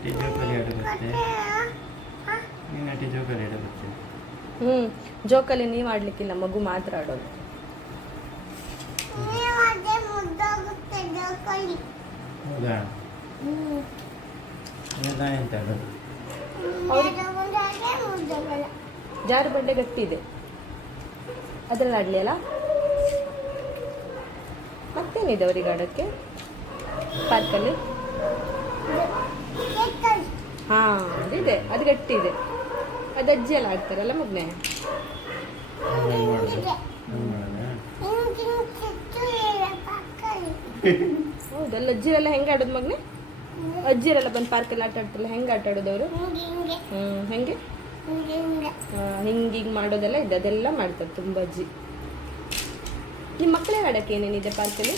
ಅಟಿ ಜೋಕಾಲಿ ಆಡ ಬರುತ್ತೆ. ನೀನು ಅಟಿ ಜೋಕಾಲಿ ಆಡ ಬರುತ್ತೆ. ಜೋಕಾಲಿ ನೀವು ಆಡ್ಲಿಕ್ಕಿಲ್ಲ, ಮಗು ಮಾತ್ರ ಆಡೋದು. ಹೌದಾ? ನಾನು ಎಂತ ಆಡೋದು? ಜಾರು ಬಂಡೆ ಗಟ್ಟಿ ಇದೆ, ಅದ್ರಲ್ಲಿ ಆಡಲಿ ಅಲ್ಲ. ಮತ್ತೇನಿದೆ ಅವ್ರಿಗೆ ಆಡೋಕ್ಕೆ ಪಾರ್ಕಲ್ಲಿ? ಹಾಂ, ಅದಿದೆ, ಅದು ಗಟ್ಟಿ ಇದೆ. ಅದು ಅಜ್ಜಿ ಎಲ್ಲ ಆಡ್ತಾರಲ್ಲ ಮಗನೇ. ಹೌದಲ್ಲ, ಅಜ್ಜಿರೆಲ್ಲ ಹೆಂಗೆ ಆಡೋದು ಮಗನೇ? ಅಜ್ಜಿರೆಲ್ಲ ಬಂದು ಪಾರ್ಕಲ್ಲಿ ಆಟ ಆಡ್ತಾರಲ್ಲ, ಹೆಂಗೆ ಆಟ ಆಡೋದು ಅವರು? ಹೆಂಗೆ ಹಿಂಗೆ ಮಾಡೋದೆಲ್ಲ ಇದೆ, ಅದೆಲ್ಲ ಮಾಡ್ತಾರೆ ತುಂಬ ಅಜ್ಜಿ. ನಿಮ್ಮ ಮಕ್ಕಳಿಗೆ ಆಡೋಕ್ಕೆ ಏನೇನಿದೆ ಪಾರ್ಕಲ್ಲಿ?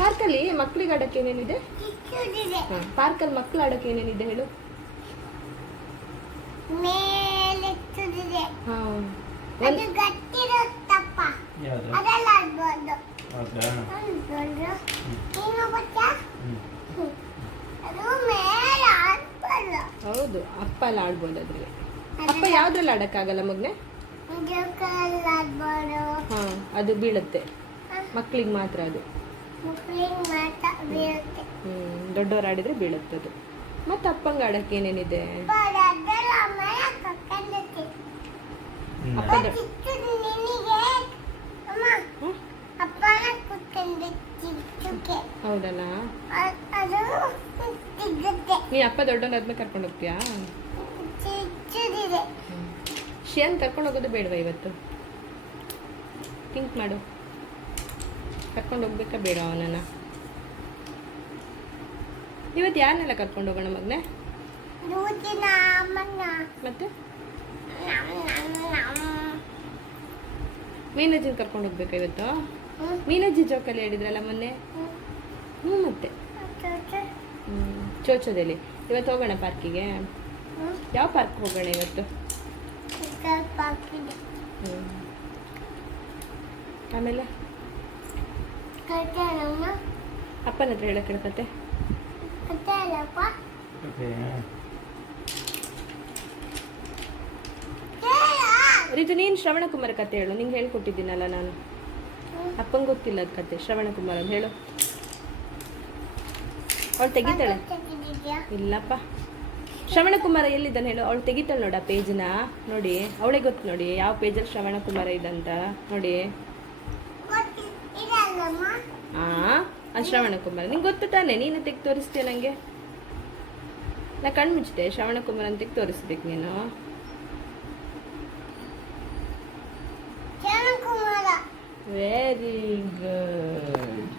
ಪಾರ್ಕಲ್ಲಿ ಮಕ್ಕಳಿಗೆ ಆಡೋಕ್ಕೆ ಏನೇನಿದೆ? ಹಾಂ, ಪಾರ್ಕಲ್ಲಿ ಮಕ್ಕಳು ಆಡೋಕ್ಕೆ ಏನೇನಿದೆ ಹೇಳು? ಹಾಂ, ಹೌದು, ಅಪ್ಪ ಎಲ್ಲ ಆಡ್ಬೋದು ಅದ್ರಲ್ಲಿ. ಅಪ್ಪ ಯಾವ್ದ್ರಲ್ಲಿ ಆಡೋಕ್ಕಾಗಲ್ಲ ಮಗನೇ? ಹಾಂ, ಅದು ಬೀಳುತ್ತೆ, ಮಕ್ಳಿಗೆ ಮಾತ್ರ ಅದು. ದೊಡ್ಡವ್ರು ಆಡಿದ್ರೆ ಬೀಳುತ್ತೆ ಅದು. ಮತ್ತೆ ಅಪ್ಪಂಗೆ ಆಡೋಕ್ಕೆ ಏನೇನಿದೆ? ಅಪ್ಪ ಹೌದಲ್ಲ? ನೀ ಅಪ್ಪ ದೊಡ್ಡವನಾದ್ಮೇಲೆ ಕರ್ಕೊಂಡು ಹೋಗ್ತೀಯಾ? ಶಿಯನ್ ಕರ್ಕೊಂಡು ಹೋಗೋದು ಬೇಡವಾ ಇವತ್ತು? ಥಿಂಕ್ ಮಾಡು, ಕರ್ಕೊಂಡು ಹೋಗ್ಬೇಕಾ ಬೇಡ ಅವನನ್ನ? ಇವತ್ತು ಯಾರನ್ನೆಲ್ಲ ಕರ್ಕೊಂಡು ಹೋಗೋಣ ಮಗನೇ? ಮತ್ತೆ ಮೀನಜ್ಜಿನ ಕರ್ಕೊಂಡು ಹೋಗ್ಬೇಕಾ ಇವತ್ತು? ಮೀನಜ್ಜಿ ಜೋಕಾಲಿ ಆಡಿದ್ರಲ್ಲ ಮೊನ್ನೆ. ಮತ್ತೆ ಚೋಚೋದಲ್ಲಿ ಇವತ್ತು ಹೋಗೋಣ ಪಾರ್ಕಿಗೆ. ಯಾವ ಪಾರ್ಕ್ ಹೋಗೋಣ ಇವತ್ತು? ಆಮೇಲೆ ಅಪ್ಪನ ಹತ್ರ ಹೇಳಕ್ಕೆ ಕತೆ. ರೀತು, ನೀನು ಶ್ರವಣಕುಮಾರ ಕತೆ ಹೇಳು. ನಿಂಗೆ ಹೇಳ್ಕೊಟ್ಟಿದ್ದೀನಲ್ಲ ನಾನು. ಅಪ್ಪಂಗೆ ಗೊತ್ತಿಲ್ಲ ಅದು ಕತೆ. ಶ್ರವಣಕುಮಾರ ಅಂತ ಹೇಳು. ಅವಳು ತೆಗಿತಾಳೆ? ಇಲ್ಲಪ್ಪ, ಶ್ರವಣಕುಮಾರ ಎಲ್ಲಿದ್ದಾನೆ ಹೇಳು. ಅವಳು ತೆಗಿತಾಳೆ ನೋಡಿ ಆ ಪೇಜ್ನ. ನೋಡಿ, ಅವಳೇ ಗೊತ್ತು ನೋಡಿ ಯಾವ ಪೇಜಲ್ಲಿ ಶ್ರವಣಕುಮಾರ ಇದಂತ ನೋಡಿ. ಅದು ಶ್ರವಣಕುಮಾರ ನಿಂಗೆ ಗೊತ್ತು ತಾನೆ? ನೀನು ತೆಗೆದು ತೋರಿಸ್ತೀಯ ನನಗೆ? ನಾ ಕಣ್ಣು ಮುಚ್ಚಿದೆ. ಶ್ರವಣಕುಮಾರ ಅಂತ ತೆಗೆದು ತೋರಿಸ್ಬೇಕು ನೀನು. ವೆರಿ ಗುಡ್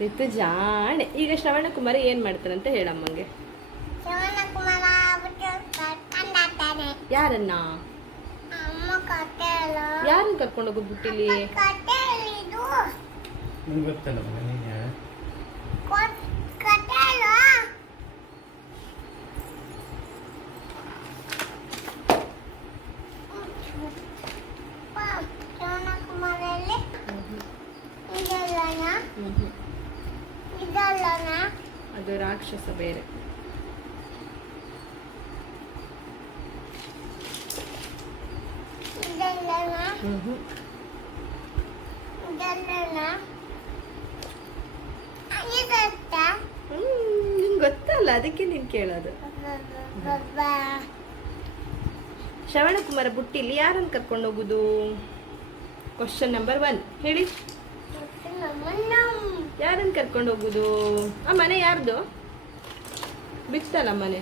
ರಿತು ಜಾಣೆ. ಈಗ ಶ್ರವಣಕುಮಾರ ಏನು ಮಾಡ್ತಾರಂತ ಹೇಳಮ್ಮಂಗೆ. ಯಾರನ್ನ? ಯಾರನ್ನ ಕರ್ಕೊಂಡು ಹೋಗೋದು ಬುಟ್ಟಿಲಿ? ಅದು ರಾಕ್ಷಸ ಬೇರೆ. ನಿಂಗೆ ಗೊತ್ತಲ್ಲ, ಅದಕ್ಕೆ ನೀನು ಕೇಳೋದು. ಶ್ರವಣಕುಮಾರ ಬುಟ್ಟಿಲಿ ಯಾರನ್ನು ಕರ್ಕೊಂಡು ಹೋಗುದು? ಕ್ವಶನ್ ನಂಬರ್ 1 ಹೇಳಿ. ಯಾರನ್ನು ಕರ್ಕೊಂಡು ಹೋಗುದು? ಆ ಮನೆ ಯಾರ್ದು? ಬಿತ್ತಲ್ಲ ಮನೆ.